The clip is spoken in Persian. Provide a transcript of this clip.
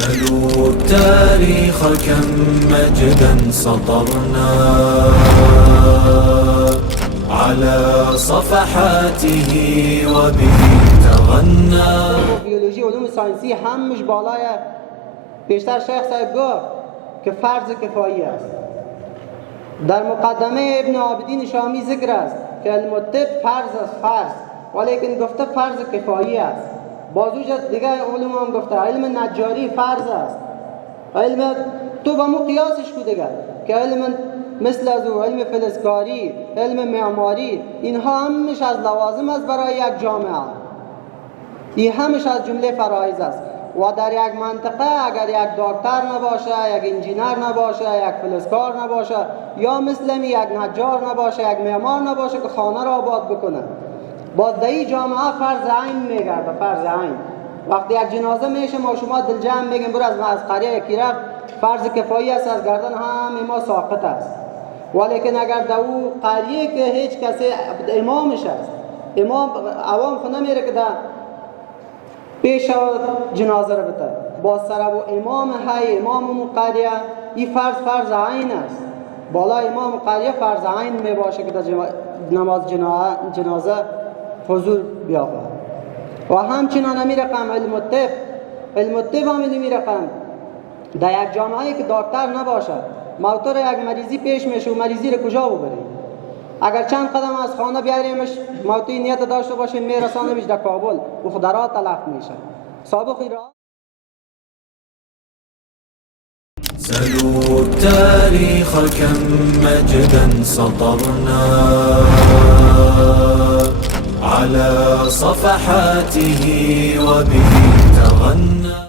سلوا التاريخ كم مجدا سطرنا على صفحاته وبه تغنى. بیولوژی علوم ساینسی همش بالای بیشتر شیخ صاحب گفت که فرض کفایی است. در مقدمه ابن عابدین شامی ذکر است که علم الطب فرض است، فرض، ولیکن گفته فرض کفایی است. بازوجه دیگه علوم هم گفته علم نجاری فرض است. علم تو با مو قیاسش کو دیگه که علم مثل از علم فلزکاری، علم معماری، اینها همش از لوازم است برای یک جامعه. این همش از جمله فرایض است و در یک منطقه اگر یک دکتر نباشه، یک انجینر نباشه، یک فلزکار نباشه، یا مثل یک نجار نباشه، یک معمار نباشه که خانه را آباد بکنه، باز در این جامعه فرض عین میگرده. فرض عین وقتی یک جنازه میشه ما شما دل جمع میگیم برو از قریه یکی رفت، فرض کفایی است، از گردن همه ما ساقط است. ولیکن اگر در او قریه که هیچ کسی امامش است، امام عوام خود نمیره که در پیش جنازه رو بده، با سر و امام های امام قریه، این فرض عین است. بالا امام قریه فرض عین می باشه که در نماز جنازه حضور بیابد. و همچنان همی رقم علم الطب هم همی رقم در یک جامعه که دکتر نباشه، موتور یک مریضی پیش میشه و مریضی رو کجا ببریم؟ اگر چند قدم از خانه بیاریمش، موتی نیت داشته باشیم میرسانیمش در کابل و خودرا تلف میشه. سابقی را سلوا التاريخ كم مجدا سطرنا على صفحاته وبه تغنى.